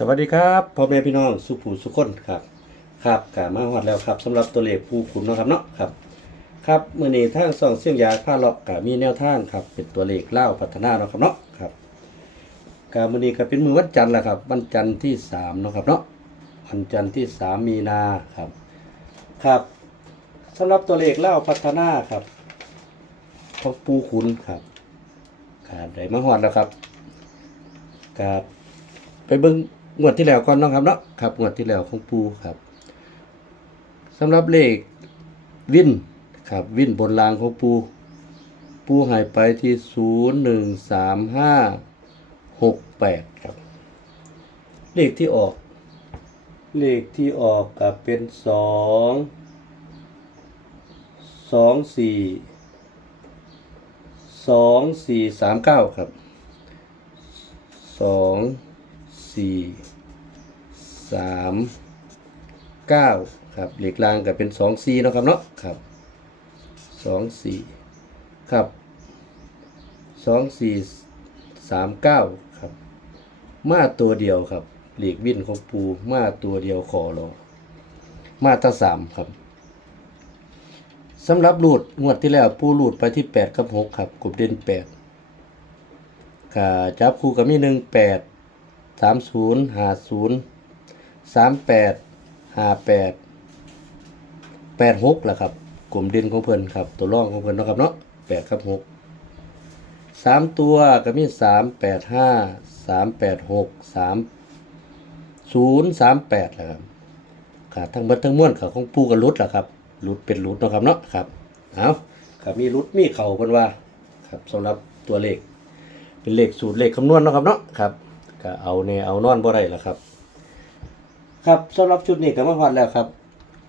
สวัสดีครับพ่อแม่พี่น้องสุภูสุคนครับครับกามาฮอดแล้วครับสำหรับตัวเลขผู้ขุนนะครับเนาะครับ ครับมื้อนี้ทางส่องเสียงยาผ้าเลาะกามีแนวทางครับ เป็นตัวเลขเล่าพัฒนาเนาะครับเนาะครับกามื้อนี้ก็เป็นมือวันจันทร์แล้วครับวันจันทร์ที่3เนาะครับเนาะวันจันทร์ที่3มีนาครับ ครับสำหรับตัวเลขเล่าพัฒนาครับของปูขุนครับขาได้มาฮอดแล้วครับครับไปเบิ่ง งวดที่แล้วก่อนเนาะครับเนาะครับงวดที่แล้วของปูครับสำหรับเลขวินครับวินบนรางของปูปูหายไปที่ศูนย์หนึ่งสามห้าหกแปดครับ เลขที่ออก เลขที่ออกกับเป็นสองสองสี่สองสี่สามเก้าครับสอง สี่สามเก้าครับเหล็กรางก็เป็นสองสี่เนาะครับเนาะครับสองสี่ครับสองสี่สามเก้าครับ มาตัวเดียวครับเหล็กวิ่นของปูมาตัวเดียวขอรอมาตั้งสามครับสำหรับลูดงวดที่แล้วปูลูดไปที่แปดกับหกครับกบเด่นแปดค่ะจับคู่กับมีหนึ่งแปด สามศูนย์หาศูนย์สามแปดหาแปดแปดหกแหละครับ กลุ่มเด่นของเพิ่นครับ ตัวร่องของเพิ่นเนาะครับเนาะแปดครับหกสามตัวก็มีสามแปดห้าสามแปดหกสามศูนย์สามแปดแหละครับขาทั้งเบิดทั้งม้วนขาของปูกับรุดแหละครับรุดเป็นรุดเนาะครับเนาะครับเอาครับมีรุดมีเข่าเพิ่นว่า ครับสำหรับตัวเลข เป็นเลขสูตรเลขคำนวณเนาะครับเนาะครับ ก็เอาแนเอานอนบ่ได้ละครับ ครับสำหรับชุดนี้ก็มาพอดแล้วครับ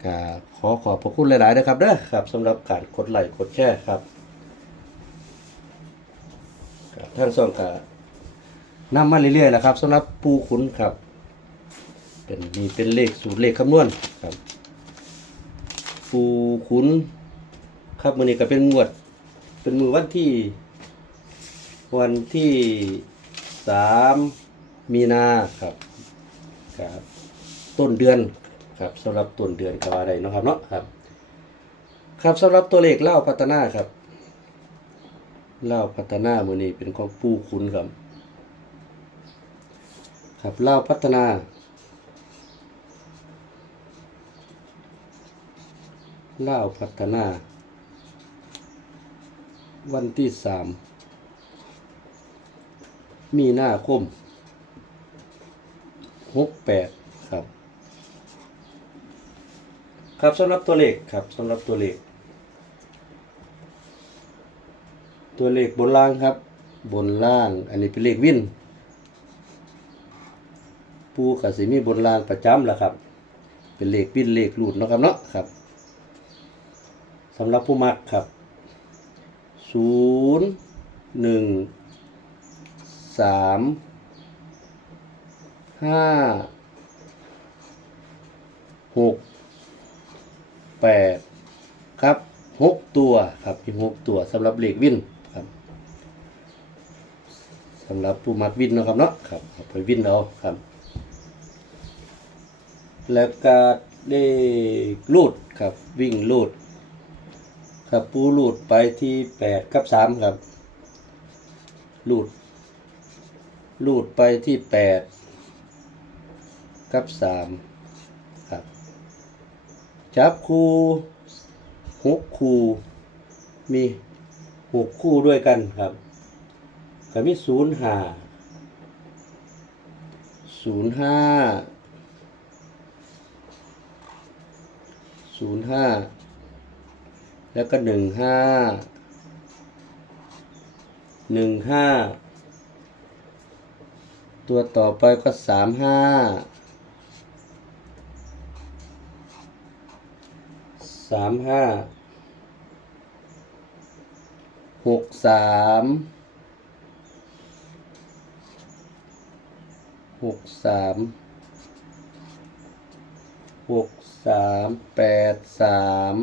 ก็ขอขอบพระคุณหลายๆนะครับเด้อครับสำหรับการกดไลค์กดแชร์ครับครับท่านส่องก็นำมาเรื่อยๆแหละครับสำหรับปูขุนครับ เป็นนี่เป็นเลขสูตรเลขคำนวณครับ ปูขุนครับมื้อนี้ก็เป็นงวด เป็นมือวันที่ วันที่สาม มีนาครับครับต้นเดือนครับสำหรับต้นเดือนก็ว่าได้เนาะครับเนาะครับ ครับสำหรับตัวเลขเล่าพัฒนาครับเล่าพัฒนามือนี้เป็นของปูคุณครับ ครับเล่าพัฒนาเล่าพัฒนา วันที่สามมีหน้าคม หกแปดครับ ครับสำหรับตัวเลขครับสำหรับตัวเลข ตัวเลขบนล่างครับ บนล่าง อันนี้เป็นเลขวินปูกับสีมีบนล่างประจำแหละครับ เป็นเลขวินเลขหลุดเนาะครับเนาะครับสำหรับผู้มักครับศูนย์หนึ่งสาม ห้าหกแปดครับหกตัวครับมีหกตัวสำหรับเหลขวินครับสำหรับผู้มักวินนะครับเนาะครับเอาไปวินเอาครับ แล้วก็เลขลูดครับวิ่งลูดครับปูลูดไปที่แปดกับสามครับลูดลูดไปที่แปด กับสามครับ จับคู่หกคู่มีหกคู่ด้วยกันครับก็มีศูนย์ห้าศูนย์ห้าศูนย์ห้าแล้วก็หนึ่งห้าหนึ่งห้าตัวต่อไปก็สามห้า สามห้าหกสามหกสามหกสามแปดสาม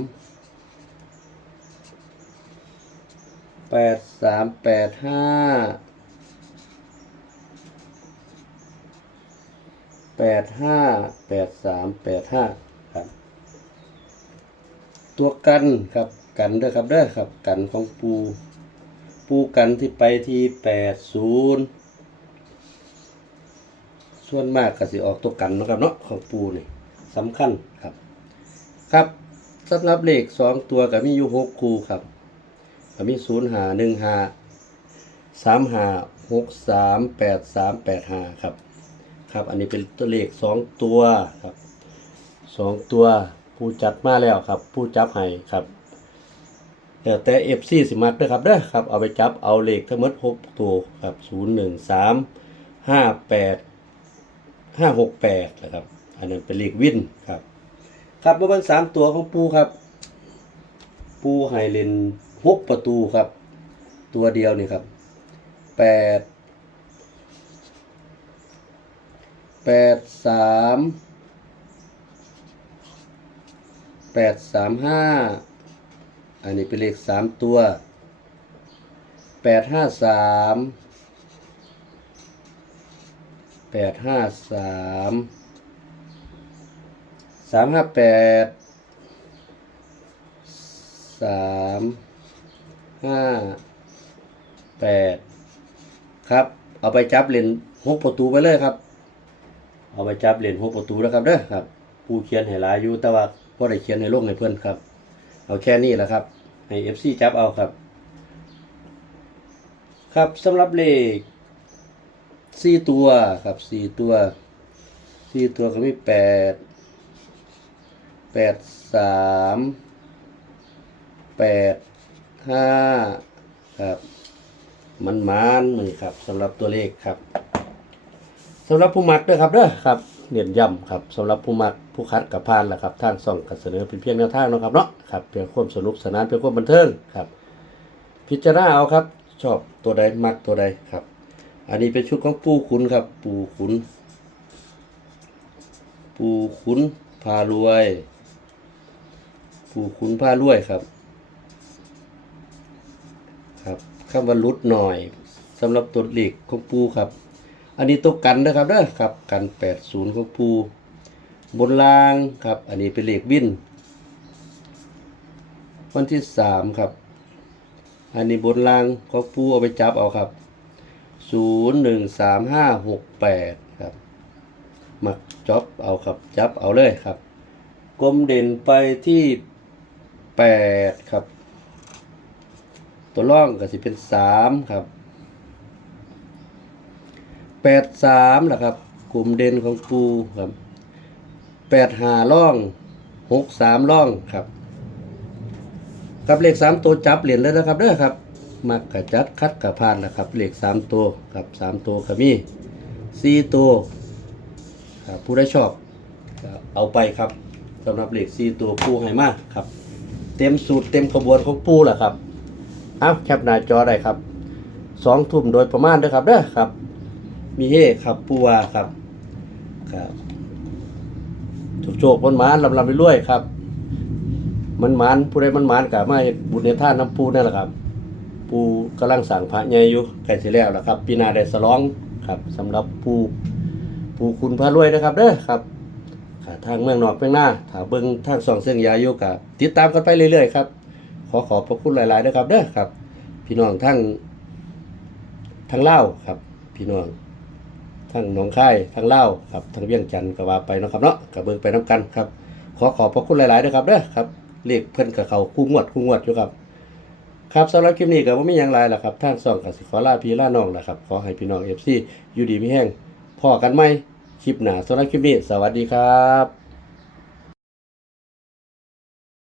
แปดสามแปดห้าแปดห้าแปดสามแปดห้า ตัวกันครับกันเด้อครับเด้อครับกันของปูปูกันที่ไปที่แปดศูนย์ส่วนมากก็สิออกตัวกันนะครับเนาะของปูนี่สำคัญครับ ครับสำหรับเลขสองตัวก็มีอยู่หกคู่ครับก็มีศูนย์หาหนึ่งหาสามหาหกสามแปดสามแปดหาครับ ครับ อันนี้เป็นตัวเลขสองตัวครับสองตัว ผู้จัดมาแล้วครับ ผู้จับให้ครับแล้วแต่เอฟซีสิมักเด้อครับเด้อครับเอาไปจับเอาเลขทั้งหมดหกตัวครับศูนย์หนึ่งสามห้าแปดห้าหกแปดนะครับ อันนั้นเป็นเลขวินครับ ครับมาเบิ่งสามตัวของปูครับ ปูไฮเลนหกประตูครับ ตัวเดียวนี่ครับแปดแปดสาม แปดสามห้าอันนี้เป็นเลขสามตัวแปดห้าสามแปดห้าสามสามห้าแปดสามห้าแปดครับ เอาไปจับเลนหกประตูไปเลยครับ เอาไปจับเลนหกประตูแล้วครับเด้อครับ ผู้เขียนให้หลายอยู่แต่ว่า ก็ได้เขียนให้ลงให้เพื่อนครับ เอาแค่นี้แหละครับ ให้เอฟซีจับเอาครับ ครับสำหรับเลขสี่ตัวครับสี่ตัวสี่ตัวก็มีแปดแปดสามแปดห้าครับมันมานมือครับสำหรับตัวเลขครับสำหรับผู้มักด้วยครับเด้อครับ เนียนย้ำครับสำหรับผู้มักผู้คัดกับพานแหละครับทางส่องกับเสนอเป็นเพียงแนวทางนะครับเนาะครับเพียงความสนุกสนานเพียงความบันเทิงครับ พิจารณาเอาครับ ชอบตัวใดมักตัวใดครับ อันนี้เป็นชุดของปูขุนครับ ปูขุน ปูขุนพารวย ปูขุนพารวยครับ ครับคำว่าลุดหน่อยสำหรับตัวเหลขของปูครับ อันนี้ตัวกันนะครับเด้อครับกัน80ของปูบนล่างครับ อันนี้เป็นเลขวินวันที่3ครับ อันนี้บนล่างของปูเอาไปจับเอาครับ013568ครับมาจับเอาครับจับเอาเลยครับกลมเด่นไปที่8ครับ ตัวล่องก็สิเป็นสามครับ แปดสามแหละครับ กลุ่มเด่นของปูครับแปดหาล่องหกสามล่องครับกับเลขสามตัวจับเหรียญเลยนะครับเด้อครับมักกะจัดคัดกะพานนะครับเลขสามตัวครับสามตัวก็มีสี่ตัวครับผู้ได้ชอบเอาไปครับสำหรับเลขสี่ตัวปูให้มากครับ เต็มสูตรเต็มขบวนของปูแหละครับเอาแคปหน้าจอได้ครับสองทุ่มโดยประมาณด้อครับเด้อครับ มีเฮครับปูวาครับครับโชคโชคมันหมานลำลำไปรวยครับ มันหมานผู้ใดมันหมานกับมาบุญในท่านน้ำปูนั่นแหละครับ ปูกำลังสั่งพระใหญ่อยู่ใกล้สิแล้วแล้วครับ ปีนาได้สลองครับสำหรับปูปูคุณพระรวยนะครับเด้อครับค่ะทางเมืองนอกเมืองหน้าถ้าเบิ่งทางสองเส้นยาอยู่กับติดตามกันไปเรื่อยๆครับ ขอขอบพระคุณหลายๆนะครับเด้อครับ พี่น้องทั้งทั้งเล่าครับ พี่น้อง ทั้งหนองคายทั้งเล่าครับทั้งเวียงจันทร์ก็ว่าไปนะครับเนาะกับเบิ่งไปน้กันครับ ขอขอบพระคุณหลายๆนะครับเด้อครับเรียกเพื่อนกับเขาคู่งวดคู่งวดอยู่ครับครับสำหรับคลิปนี้ก็บ่มีอยังไรล่ะครับท่านซ่องกับสิขอลาพี่ลาน้องล่ะครับขอให้พี่น้องเอฟซีอยู่ดีมีแห้งพอกันไหมคลิปหน้าสำหรับคลิปนี้ สวัสดีครับ